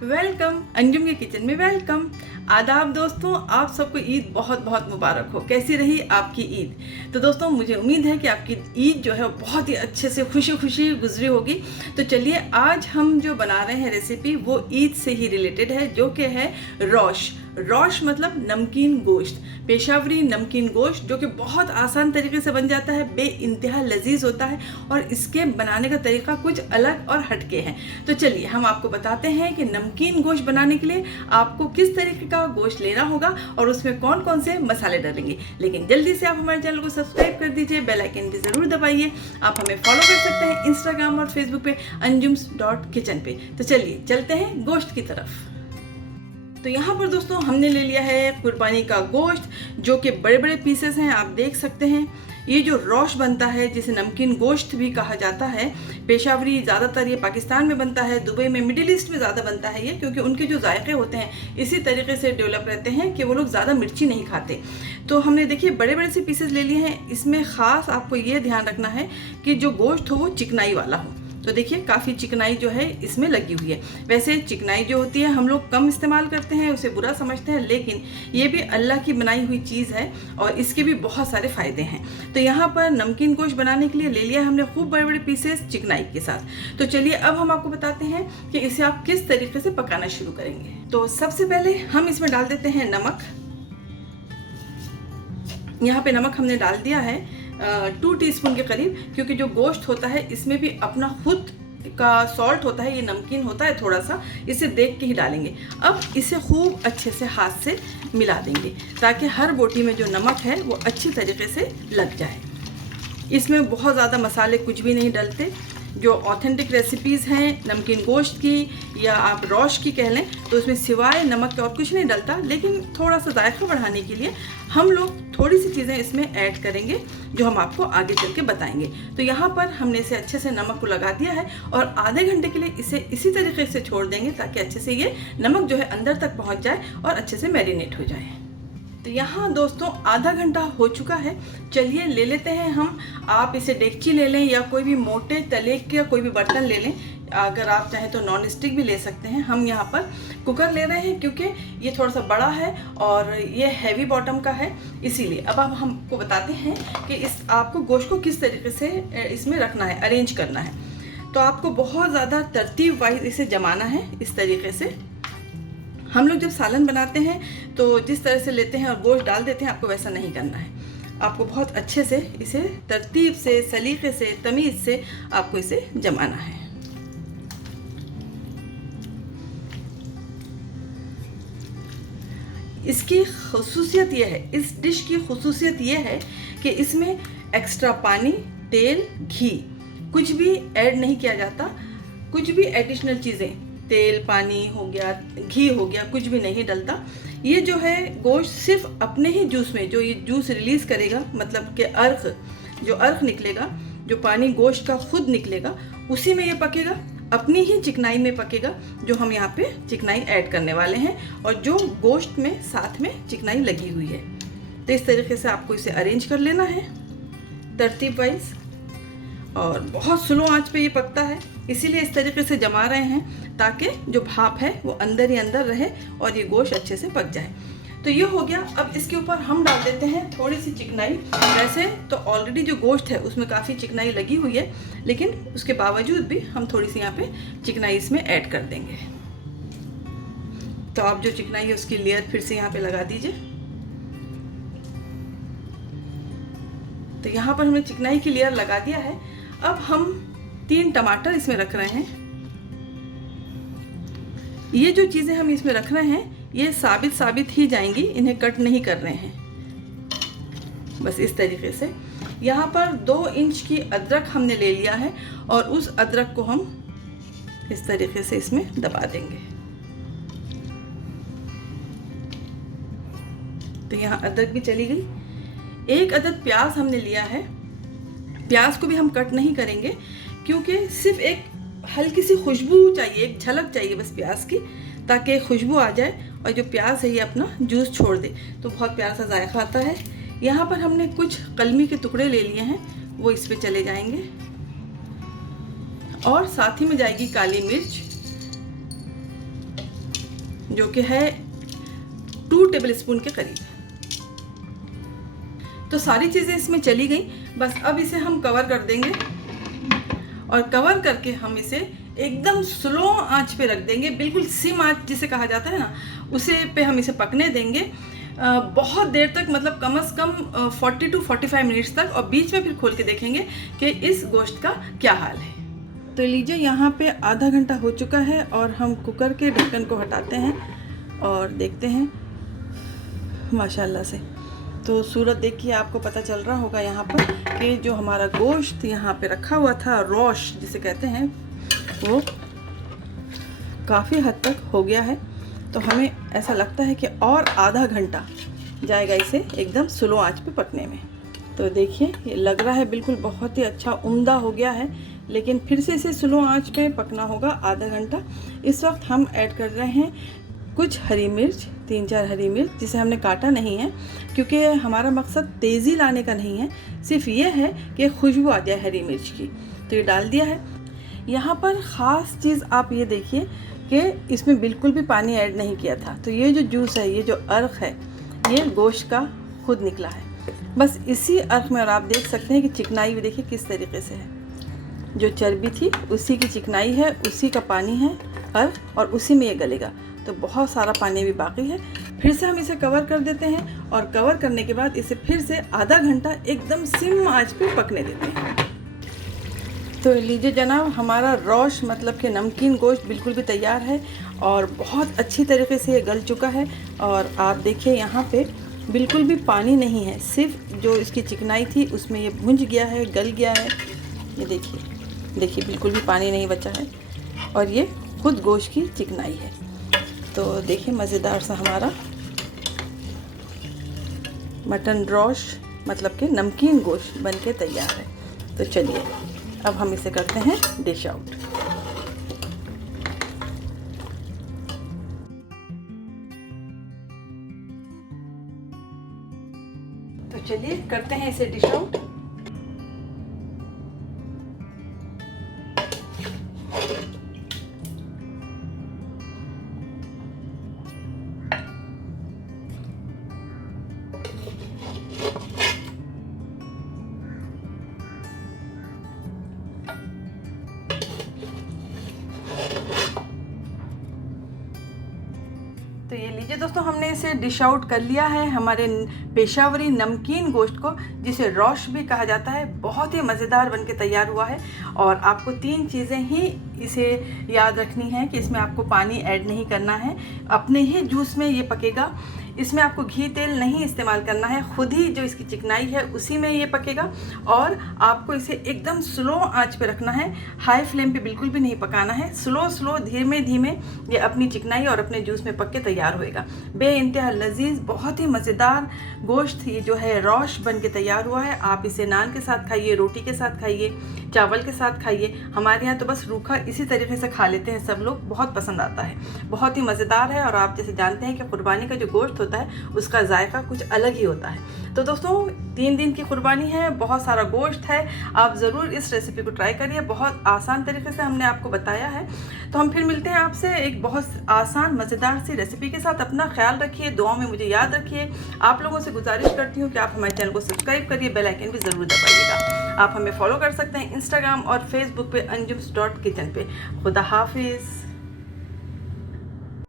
Welcome Anjum के kitchen में welcome. आदाब दोस्तों, आप सबको ईद बहुत बहुत मुबारक हो। कैसी रही आपकी ईद? तो दोस्तों मुझे उम्मीद है कि आपकी ईद जो है वो बहुत ही अच्छे से खुशी खुशी गुजरी होगी। तो चलिए आज हम जो बना रहे हैं रेसिपी वो ईद से ही रिलेटेड है, जो कि है रोश। रोश मतलब नमकीन गोश्त, पेशावरी नमकीन गोश्त, जो कि बहुत आसान तरीके से बन जाता है, बेइंतहा लजीज होता है और इसके बनाने का तरीका कुछ अलग और हटके है। तो चलिए हम आपको बताते हैं कि नमकीन गोश्त बनाने के लिए आपको किस तरीके का गोश्त लेना होगा और उसमें कौन कौन से मसाले डालेंगे। लेकिन जल्दी से आप हमारे चैनल को सब्सक्राइब कर दीजिए, बेल आइकन भी ज़रूर दबाइए। आप हमें फॉलो कर सकते हैं इंस्टाग्राम और फेसबुक पे anjums.kitchen पे। तो चलिए चलते हैं गोश्त की तरफ। तो यहाँ पर दोस्तों हमने ले लिया है कुर्बानी का गोश्त, जो कि बड़े बड़े पीसेस हैं, आप देख सकते हैं। ये जो रोश बनता है, जिसे नमकीन गोश्त भी कहा जाता है, पेशावरी ज़्यादातर ये पाकिस्तान में बनता है, दुबई में, मिडिल ईस्ट में ज़्यादा बनता है ये, क्योंकि उनके जो जायके होते हैं इसी तरीके से डेवलप रहते हैं कि वो लोग ज़्यादा मिर्ची नहीं खाते। तो हमने देखिए बड़े बड़े से पीसेस ले लिए हैं। इसमें ख़ास आपको ये ध्यान रखना है कि जो गोश्त हो वो चिकनाई वाला हो। तो देखिए काफ़ी चिकनाई जो है इसमें लगी हुई है। वैसे चिकनाई जो होती है हम लोग कम इस्तेमाल करते हैं, उसे बुरा समझते हैं, लेकिन ये भी अल्लाह की बनाई हुई चीज़ है और इसके भी बहुत सारे फ़ायदे हैं। तो यहाँ पर नमकीन गोश्त बनाने के लिए ले लिया हमने खूब बड़े बड़े पीसेस चिकनाई के साथ। तो चलिए अब हम आपको बताते हैं कि इसे आप किस तरीके से पकाना शुरू करेंगे। तो सबसे पहले हम इसमें डाल देते हैं नमक। यहाँ पे नमक हमने डाल दिया है 2 टीस्पून के करीब, क्योंकि जो गोश्त होता है इसमें भी अपना खुद का सॉल्ट होता है, ये नमकीन होता है थोड़ा सा, इसे देख के ही डालेंगे। अब इसे खूब अच्छे से हाथ से मिला देंगे ताकि हर बोटी में जो नमक है वो अच्छी तरीके से लग जाए। इसमें बहुत ज़्यादा मसाले कुछ भी नहीं डलते। जो ऑथेंटिक रेसिपीज़ हैं नमकीन गोश्त की या आप रोश की कह लें, तो उसमें सिवाय नमक के और कुछ नहीं डलता, लेकिन थोड़ा सा जायका बढ़ाने के लिए हम लोग थोड़ी सी चीज़ें इसमें ऐड करेंगे जो हम आपको आगे चल के बताएंगे। तो यहाँ पर हमने इसे अच्छे से नमक को लगा दिया है और आधे घंटे के लिए इसे इसी तरीके से छोड़ देंगे ताकि अच्छे से ये नमक जो है अंदर तक पहुँच जाए और अच्छे से मैरिनेट हो जाए। तो यहाँ दोस्तों आधा घंटा हो चुका है। चलिए ले लेते हैं हम, आप इसे डेगची ले लें या कोई भी मोटे तले का कोई भी बर्तन ले लें, अगर आप चाहें तो नॉन स्टिक भी ले सकते हैं। हम यहाँ पर कुकर ले रहे हैं क्योंकि ये थोड़ा सा बड़ा है और ये हैवी बॉटम का है, इसीलिए। अब हम हमको बताते हैं कि इस आपको गोश्त को किस तरीके से इसमें रखना है, अरेंज करना है। तो आपको बहुत ज़्यादा तरतीब वाइज इसे जमाना है। इस तरीके से हम लोग जब सालन बनाते हैं तो जिस तरह से लेते हैं और गोश्त डाल देते हैं, आपको वैसा नहीं करना है। आपको बहुत अच्छे से इसे तरतीब से, सलीके से, तमीज़ से आपको इसे जमाना है। इसकी खुसूसियत यह है, इस डिश की खुसूसियत यह है कि इसमें एक्स्ट्रा पानी, तेल, घी कुछ भी ऐड नहीं किया जाता। कुछ भी एडिशनल चीज़ें, तेल, पानी हो गया, घी हो गया, कुछ भी नहीं डलता। ये जो है गोश्त सिर्फ अपने ही जूस में, जो ये जूस रिलीज़ करेगा, मतलब कि जो अर्क निकलेगा, जो पानी गोश्त का खुद निकलेगा, उसी में ये पकेगा, अपनी ही चिकनाई में पकेगा, जो हम यहाँ पे चिकनाई ऐड करने वाले हैं और जो गोश्त में साथ में चिकनाई लगी हुई है। तो इस तरीके से आपको इसे अरेंज कर लेना है तरतीब वाइज, और बहुत स्लो आंच पे ये पकता है, इसीलिए इस तरीके से जमा रहे हैं ताकि जो भाप है वो अंदर ही अंदर रहे और ये गोश्त अच्छे से पक जाए। तो ये हो गया। अब इसके ऊपर हम डाल देते हैं थोड़ी सी चिकनाई। वैसे तो ऑलरेडी जो गोश्त है उसमें काफ़ी चिकनाई लगी हुई है, लेकिन उसके बावजूद भी हम थोड़ी सी यहाँ पे चिकनाई इसमें ऐड कर देंगे। तो आप जो चिकनाई है उसकी लेयर फिर से यहाँ पे लगा दीजिए। तो यहाँ पर हमने चिकनाई की लेयर लगा दिया है। अब हम 3 टमाटर इसमें रख रहे हैं। ये जो चीज़ें हम इसमें रख रहे हैं ये साबित ही जाएंगी, इन्हें कट नहीं कर रहे हैं, बस इस तरीके से। यहाँ पर 2 इंच की अदरक हमने ले लिया है और उस अदरक को हम इस तरीके से इसमें दबा देंगे। तो यहाँ अदरक भी चली गई। 1 अदद प्याज हमने लिया है। प्याज को भी हम कट नहीं करेंगे क्योंकि सिर्फ एक हल्की सी खुशबू चाहिए, एक झलक चाहिए बस प्याज की, ताकि खुशबू आ जाए और जो प्याज है ये अपना जूस छोड़ दे, तो बहुत प्यारा सा जायका आता है। यहाँ पर हमने कुछ कलमी के टुकड़े ले लिए हैं, वो इस पे चले जाएंगे और साथ ही में जाएगी काली मिर्च, जो कि है 2 टेबलस्पून के करीब। तो सारी चीज़ें इसमें चली गई। बस अब इसे हम कवर कर देंगे और कवर करके हम इसे एकदम स्लो आंच पे रख देंगे, बिल्कुल सिम आंच जिसे कहा जाता है ना, उसे पे हम इसे पकने देंगे बहुत देर तक, मतलब कम से कम 40 to 45 मिनट्स तक। और बीच में फिर खोल के देखेंगे कि इस गोश्त का क्या हाल है। तो लीजिए यहाँ पे आधा घंटा हो चुका है और हम कुकर के ढक्कन को हटाते हैं और देखते हैं माशाल्लाह से। तो सूरत देखिए, आपको पता चल रहा होगा यहाँ पर कि जो हमारा गोश्त यहाँ पे रखा हुआ था, रोश जिसे कहते हैं, वो काफ़ी हद तक हो गया है। तो हमें ऐसा लगता है कि और आधा घंटा जाएगा इसे एकदम स्लो आंच पे पकने में। तो देखिए ये लग रहा है बिल्कुल बहुत ही अच्छा उम्दा हो गया है, लेकिन फिर से इसे स्लो आंच पे पकना होगा आधा घंटा। इस वक्त हम ऐड कर रहे हैं कुछ हरी मिर्च, 3-4 हरी मिर्च, जिसे हमने काटा नहीं है क्योंकि हमारा मकसद तेज़ी लाने का नहीं है, सिर्फ ये है कि खुशबू आ जाए हरी मिर्च की। तो ये डाल दिया है। यहाँ पर ख़ास चीज़ आप ये देखिए कि इसमें बिल्कुल भी पानी ऐड नहीं किया था। तो ये जो जूस है, ये जो अर्क है, ये गोश्त का खुद निकला है, बस इसी अर्क में। और आप देख सकते हैं कि चिकनाई भी देखिए किस तरीके से है, जो चर्बी थी उसी की चिकनाई है, उसी का पानी है अर्क, और उसी में ये गलेगा। तो बहुत सारा पानी भी बाकी है। फिर से हम इसे कवर कर देते हैं और कवर करने के बाद इसे फिर से आधा घंटा एकदम सिम आंच पे पकने देते हैं। तो लीजिए जनाब, हमारा रोश मतलब कि नमकीन गोश्त बिल्कुल भी तैयार है और बहुत अच्छी तरीके से ये गल चुका है। और आप देखिए यहाँ पे बिल्कुल भी पानी नहीं है, सिर्फ जो इसकी चिकनाई थी उसमें ये भुंज गया है, गल गया है। ये देखिए बिल्कुल भी पानी नहीं बचा है और ये खुद गोश्त की चिकनाई है। तो देखिए मज़ेदार सा हमारा मटन रोश मतलब कि नमकीन गोश्त बनके तैयार है। तो चलिए अब हम इसे करते हैं डिश आउट। तो चलिए करते हैं इसे डिश आउट। तो ये लीजिए दोस्तों, हमने इसे डिश आउट कर लिया है, हमारे पेशावरी नमकीन गोश्त को, जिसे रोश भी कहा जाता है। बहुत ही मज़ेदार बनके तैयार हुआ है। और आपको 3 चीज़ें ही इसे याद रखनी है कि इसमें आपको पानी ऐड नहीं करना है, अपने ही जूस में ये पकेगा। इसमें आपको घी तेल नहीं इस्तेमाल करना है, खुद ही जो इसकी चिकनाई है उसी में ये पकेगा। और आपको इसे एकदम स्लो आंच पे रखना है, हाई फ्लेम पे बिल्कुल भी नहीं पकाना है। स्लो धीमे धीमे ये अपनी चिकनाई और अपने जूस में पक के तैयार होएगा। बेइंतहा लजीज, बहुत ही मज़ेदार गोश्त ये जो है रोश बन के तैयार हुआ है। आप इसे नान के साथ खाइए, रोटी के साथ खाइए, चावल के साथ खाइए। हमारे यहाँ तो बस रूखा इसी तरीके से खा लेते हैं सब लोग, बहुत पसंद आता है, बहुत ही मज़ेदार है। और आप जैसे जानते हैं कि कुर्बानी का जो गोश्त होता है उसका जायका कुछ अलग ही होता है। तो दोस्तों 3 दिन की कुर्बानी है, बहुत सारा गोश्त है, आप ज़रूर इस रेसिपी को ट्राई करिए। बहुत आसान तरीके से हमने आपको बताया है। तो हम फिर मिलते हैं आपसे एक बहुत आसान मज़ेदार सी रेसिपी के साथ। अपना ख्याल रखिए, दुआओं में मुझे याद रखिए। आप लोगों से गुजारिश करती हूँ कि आप हमारे चैनल को सब्सक्राइब करिए, बेल आइकन भी ज़रूर दबाइएगा। आप हमें फॉलो कर सकते हैं इंस्टाग्राम और फेसबुक पे अंजुम्स.किचन पे। खुदा हाफिज़।